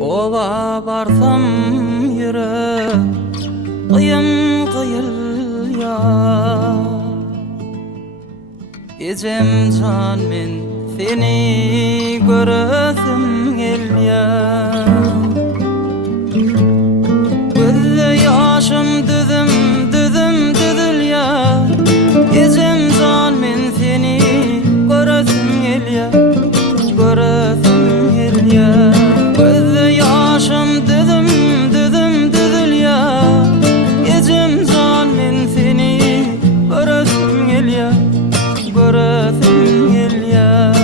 Ova barsam yürek kıyım kıyıl ya. Ecem can men seni göresim gelýär. Gözde yaşım düzüm düzülýär. Ecem can men seni göresim gelýär. Göresim gelýär. Gözde yaşım düzüm düzülýär. Ecem can men seni göresim gelýär. Göresim gelýär.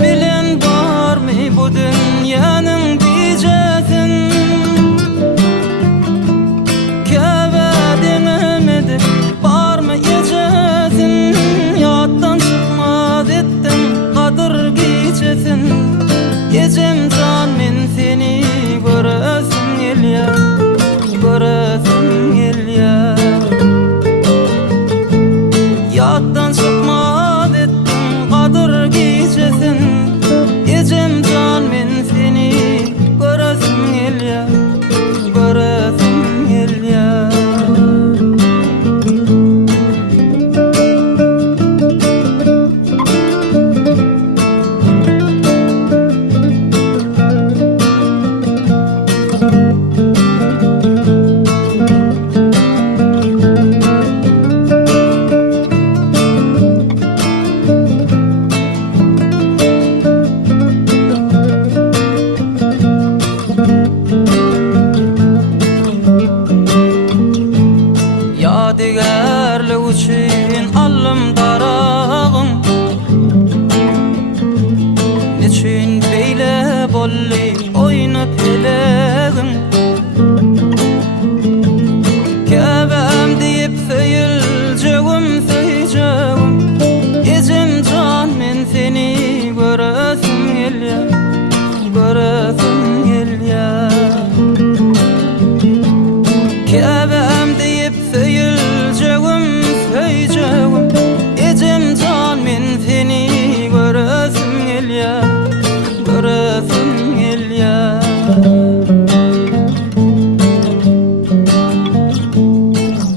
Bilen barmy bu dünýäniň dijesin? Käbädem edip barmy ejesin? Ýatdan çykmaz etdim gadyr gijesin. Ecem can men seni göresim gelýär. Göresim gelýär. Ýatdan çykmaz etdim gadyr gijesin. Ecem can men seni göresim gelýär. Göresim gelýär. Yadigarlyk üçin allym daragym, neçin beýle bolly oýnap elegim. Käbäm diýip söýüljegim söýjegim. Ecem can men seni göresim gelýär. Göresim gelýär. Käbäm diýip söýüljegim söýjegim. Ecem can men seni göresim gelýär. Göresim gelýär.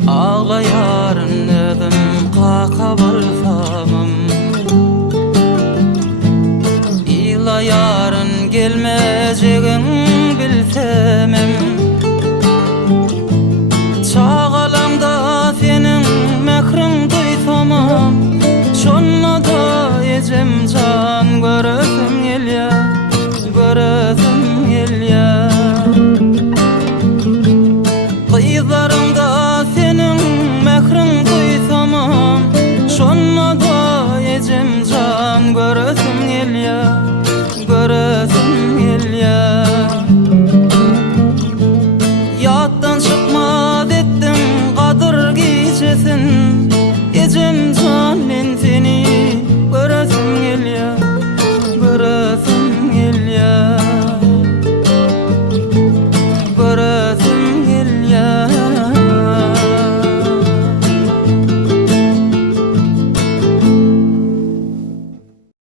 Ağlaýaryn özüm kaka bolsamam. Ýylaýaryn gelmejegin bilsemem.